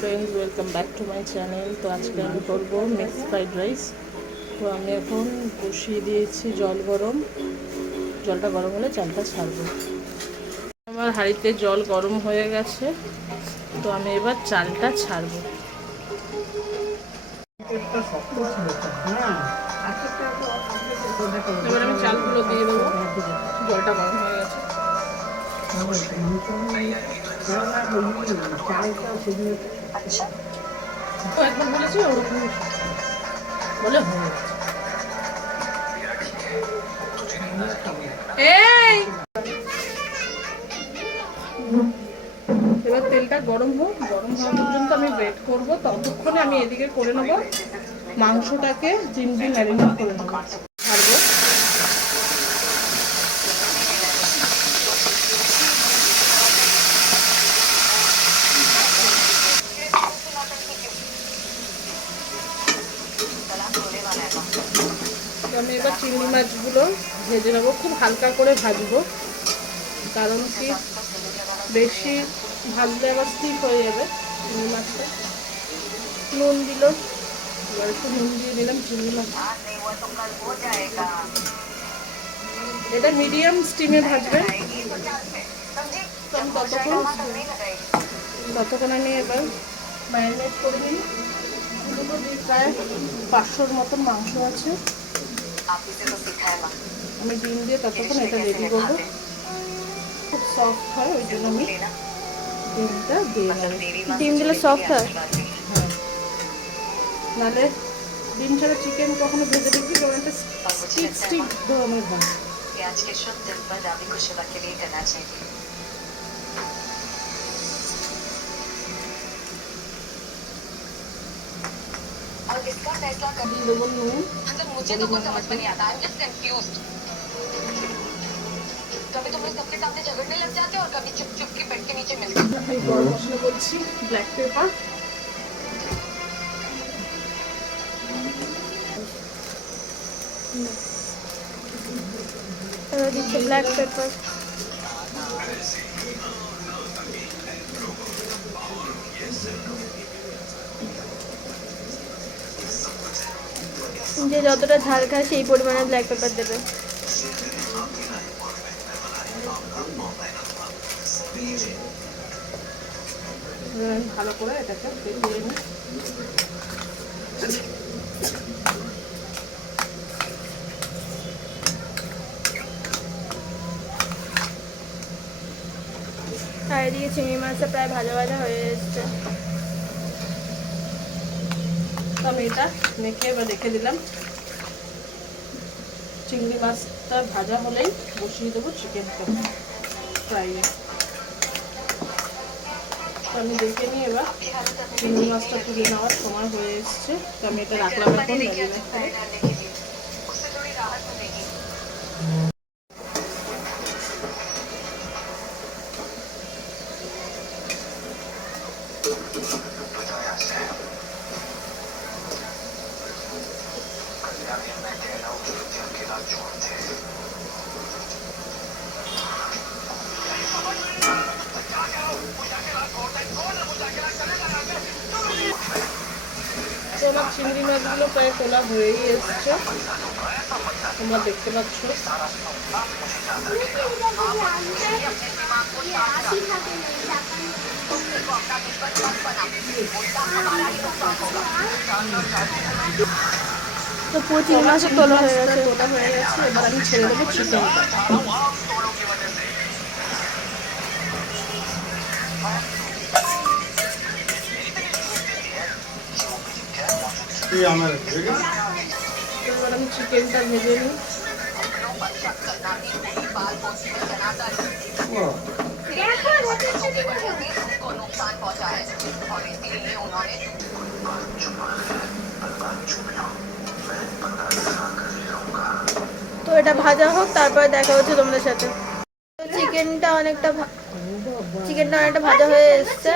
Friends welcome back to my channel. तो आज के আমি করব মিক্স ফ্রাইড রাইস। তো আমি এখন বসিয়ে দিয়েছি জল গরম। জলটা গরম হলে চালটা ছাড়বো। আমার হাঁড়িতে জল গরম হয়ে গেছে, তো আমি এবার চালটা ছাড়বো। এবার আমি চালগুলো দিয়ে দেবো। জলটা গরম হয়ে গেছে। একবার বলেছি ওরকম বলে হয়ে গেছে। এবার তেলটা গরম হোক, গরম হওয়া পর্যন্ত আমি ওয়েট করবো। ততক্ষণে আমি এদিকে করে নেবো মাংসটাকে চিংড়ি ম্যারিনেট করে নেবো। ছাড়বো। আমি এবার চিংড়ি মাছগুলো ভেজে নেবো, খুব হালকা করে ভাজবো, কারণ কি বেশি ভাজলে আবার স্টিক হয়ে যাবে চিংড়ি মাছটা। নুন দিল, এবার একটু নুন দিয়ে দিলাম চিংড়ি মাছ। এটা মিডিয়াম স্টিমে ভাজবে। ততক্ষণ আমি এবার ম্যারিনেট করে নিই। দুটো প্রায় 500-র মতন মাংস আছে। আমি ডিম দিয়ে ততক্ষণ এটা রেডি করবো। খুব সফট হয়, ওই জন্য আমি ডিমটা দিয়ে নেব। ডিম দিলে সফট হয়? হ্যাঁ, নাহলে ডিম ছাড়া চিকেন কখনো ভেজে দেখবি কেমন একটা স্টিক স্টিক ধরনের হয়। দিয়ে দেবো নুন। मुझे तो कुछ समझ में नहीं आता, आई एम जस्ट कंफ्यूज्ड। कभी तुम लोग सबके सामने झगड़ने लग जाते हो और कभी चुप चुप के बेड के नीचे मिलते हो। আমি গরম মশলা বলছি, ব্ল্যাক পেপার, দিচ্ছে ব্ল্যাক পেপার। যে যতটা ঝাল খায় সেই পরিমাণে ব্ল্যাক পেপার দেবে। ভালো করে এটাকে ফেটিয়ে নিই। আর এদিকে চিংড়ি মাছটা প্রায় ভাজা ভাজা হয়ে এসছে। আমি এটা মেখে এবার রেখে দিলাম। চিংড়ি মাছটা ভাজা হলেই বসিয়ে দেবো চিকেনটা ফ্রাই। আমি দেখে নিই এবার চিংড়ি মাছটা তুলে নেওয়ার সময় হয়ে এসছে। তো আমি এটা রাখলাম এখন ম্যারিনেট করে। আমার চিংড়ি মাছগুলো প্রায় তোলা হয়েই এসছে, তোমরা দেখতে পাচ্ছ। তো পুরো চিংড়ি মাছের তোলা হয়ে গেছে। এবার আমি ছেড়ে দেবো চিকেনটা। এবার আমি চিকেনটা ভেজে নিই। তো এটা ভাজা হোক, তারপরে দেখা হচ্ছে তোমাদের সাথে। চিকেনটা অনেকটা ভাজা হয়ে এসছে।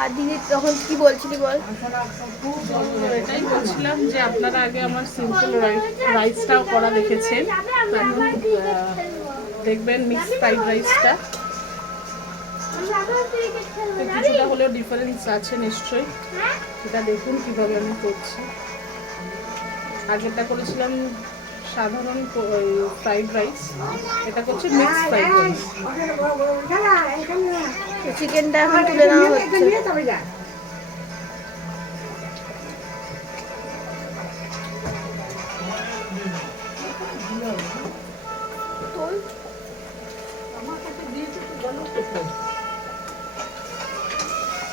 আর দিদি তখন কি বলছিলি বল? এটাই বলছিলাম যে আপনারা আগে আমার সিম্পল রাইসটাও করা দেখেছেন, দেখবেন মিক্স ফ্রাইড রাইসটা কিছুটা হলেও ডিফারেন্স আছে নিশ্চয়ই, সেটা দেখুন কিভাবে আমি করছি। আগেরটা করেছিলাম সাধারণ ফ্রাইড রাইস, এটা করছি মিক্স ফ্রাইড রাইস। চিকেনটা এখন তুলে নেওয়া হচ্ছে।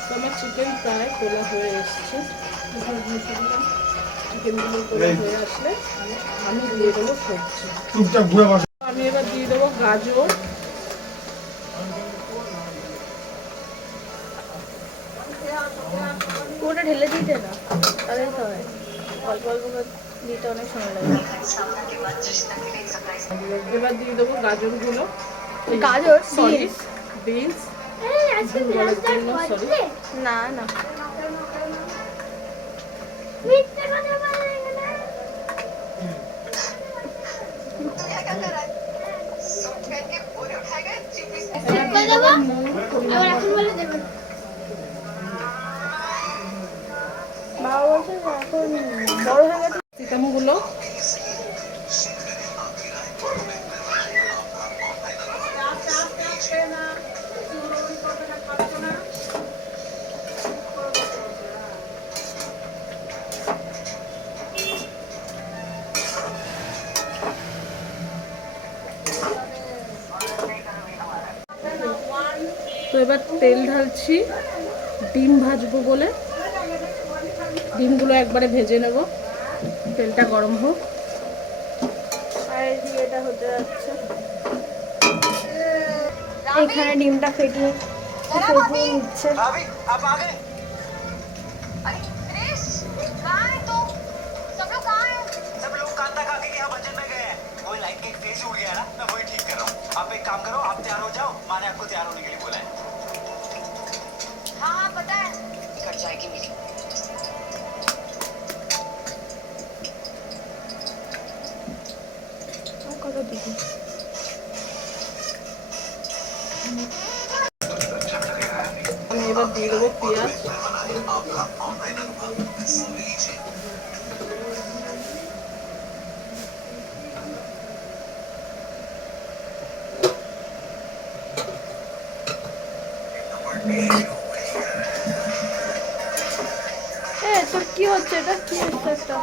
তো আমার চিকেন প্রায় তোলা হয়ে এসছে। চিকেনগুলো তোলা হয়ে আসলে আমি দিয়ে দেবো সবজি। আমি এবার দিয়ে দেবো গাজর, পুরোটা ঢেলে দিতে না, তাহলে তো হয়। অল্প অল্প করে দিতে অনেক সময় লাগে। এবার দিয়ে দেবো গাজরগুলো, গাজর সরি বিনস বলার জন্য সরি। না না, सूट पहन के पूरे उठाएगा এবার দিয়ে দেবো নুন পরিমাণ মতো। বাবা বলছে যে এখন বড় হয়ে গেছে। ক্যাপসিকামগুলো তো এবার তেল ঢালছি ডিম ভাজবো বলে। ডিমগুলো একবারে ভেজে নেব, তেলটা গরম হোক। আর এদিকে এটা হতে যাচ্ছে। এখানে ডিমটা ফেটিয়ে নিচ্ছে। अभी आप आ गए। अरे क्रिस कहाँ है तू? सब लोग कहाँ हैं? सब लोग कांदा काके के यहाँ भजन में गए हैं। वो लाइट का एक फेज उड़ गया है ना, मैं वही ठीक कर रहा हूँ। आप एक काम करो, आप तैयार हो जाओ, माँ ने आपको तैयार होने के लिए बोला है। हाँ हाँ पता है। कट जाएगी मेरी। কত দিবি? আমি এবার দিয়ে দেবো পেঁয়াজ। তোর কি হচ্ছে? এটা কি হচ্ছে? একটা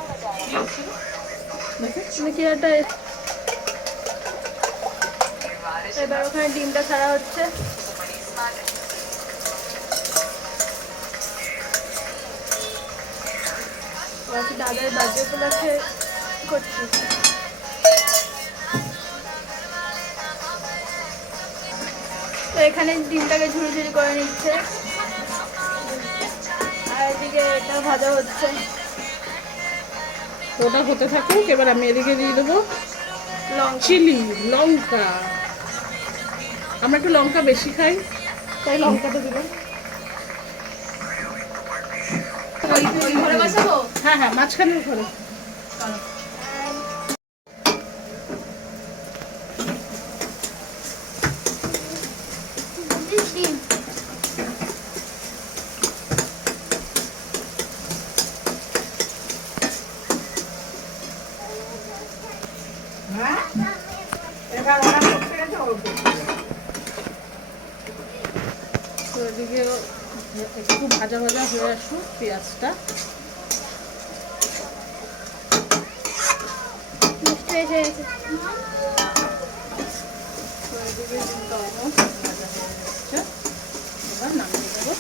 নাকি একটা। এবার ওখানে ডিমটা ছাড়া হচ্ছে। দাদার বার্থডে উপলক্ষে করছি। তো এখানে ডিমটাকে ঝুড়ি ঝুড়ি করে নিচ্ছে, আর এদিকে এটা ভাজা হচ্ছে। ওটা হতে থাকুক, এবার আমি এদিকে দিয়ে দেবো লঙ্কা, চিলি লঙ্কা। আমরা একটু লঙ্কা বেশি খাই, তাই লঙ্কাটা দিলাম। হ্যাঁ হ্যাঁ মাঝখানের ঘরে। ডিম তো এদিকে একটু ভাজা ভাজা হয়ে আসুক পেঁয়াজটা। মিষ্টি এসে গেছে। তো এদিকে কিন্তু অলমোস্ট ভাজা হয়ে যাচ্ছে, এবার নামিয়ে দেবো।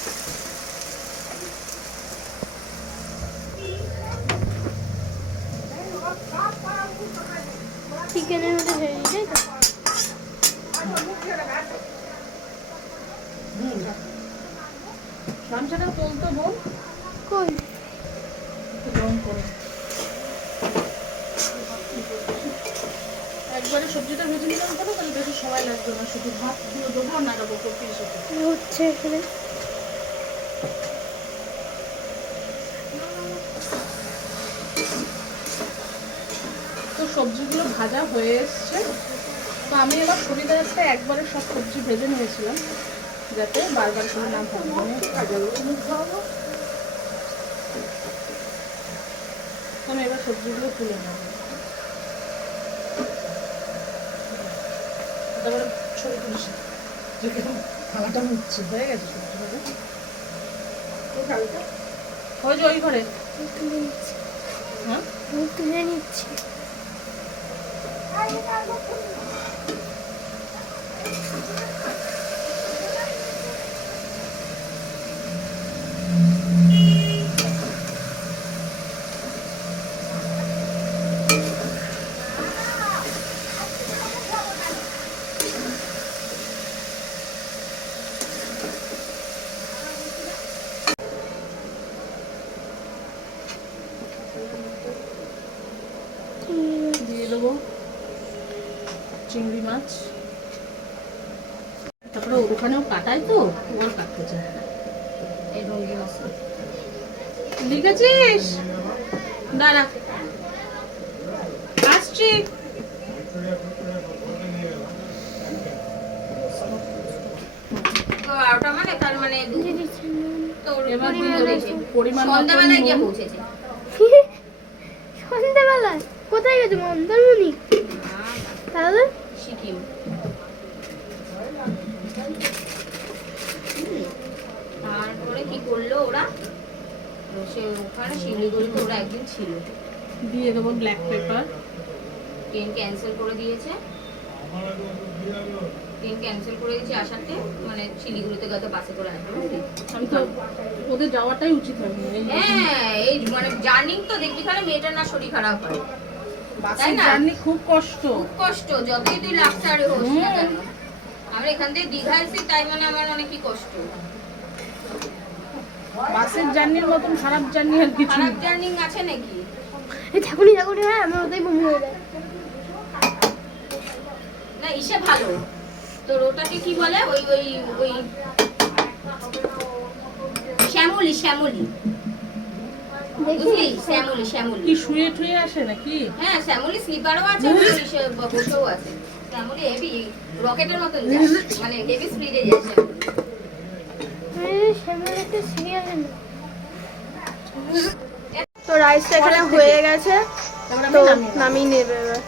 চিকেনের মধ্যে হয়ে গেছে তো। গামছাটা তুলতো বোন, কই একটু গরম করে। একবারে সবজিটা ভেজে নিলাম কেন, তাহলে বেশি সময় লাগবে না, শুধু ভাত দিয়ে দেবো আর নাড়াবো কপির সাথে। হচ্ছে এখানে। তো সবজিগুলো ভাজা হয়ে এসছে, তো আমি এবার সুবিধার্থে একবারে সব সবজি ভেজে নিয়েছিলাম, যাতে বারবার করে না ভাববো। আমি এবার সবজিগুলো তুলে নেব, তারপরে ছড়ি তুলিস থালাটা মুচ্ছে হয়ে গেছে সবজিগুলো। ওই যে ওই ঘরে তুলে নিচ্ছি, হ্যাঁ তুলে নিচ্ছি। দিয়ে দেবো চিংড়ি মাছ। তারপরে ওখানেও কাটায় তো, ওর কাটতে চায়। এই রঙিন মশলা লিখেছিস? দাঁড়া আসছি। তো 12টা মানে তার মানে তোর এবার পরিমাণ পরিমাণ মতো সন্ধ্যাবেলায় গিয়ে নুন। পৌঁছেছে। সন্ধ্যাবেলা কোথায় গেছে মন্দারমণি? তাহলে সিকিম। তারপরে কি করলো ওরা, সে ওখানে শিলিগুড়িতে ওরা একদিন ছিল, দিয়ে দেবো ব্ল্যাক পেপার। ট্রেন ক্যান্সেল করে দিয়েছে, ট্রেন ক্যান্সেল করে দিয়েছে আসাতে, মানে শিলিগুড়িতে গেছে বাসে করে আসবে বুঝলি? আমি তো ওদের যাওয়াটাই উচিত হয়নি। হ্যাঁ এই মানে জার্নি তো দেখবি খানে মেয়েটার না শরীর খারাপ হয়, বাসের জার্নি খুব কষ্ট। খুব কষ্ট, যতই তুই লাক্সারে হোস না কেন। আমরা এখান থেকে দীঘা এসেছি তাই মানে আমার অনেকই কষ্ট। বাসের জার্নির মতন খারাপ জার্নি আর কিছু খারাপ নেই। জার্নি আছে নাকি? ঠাকুরি ঠাকুরি হয় আমার ওটাই বমি হয়ে যায়। না ইসে ভালো, তোর ওটাকে কি বলে, ওই ওই ওই শ্যামলি, শ্যামলি বুঝলি, শ্যামলি শ্যামলি। কি শুয়ে টুয়ে আসে নাকি? হ্যাঁ শ্যামলি স্লিপারও আছে, ইসে বসেও আছে। শ্যামলি হেভি রকেটের মতন যায়, মানে হেভি স্পিডে যায় শ্যামলি। একটা সিরিয়াল তো রাইসটা এখানে হয়ে গেছে, তারপরে তো আমি নামিয়ে নেবো। নামিয়ে নেবে এবার।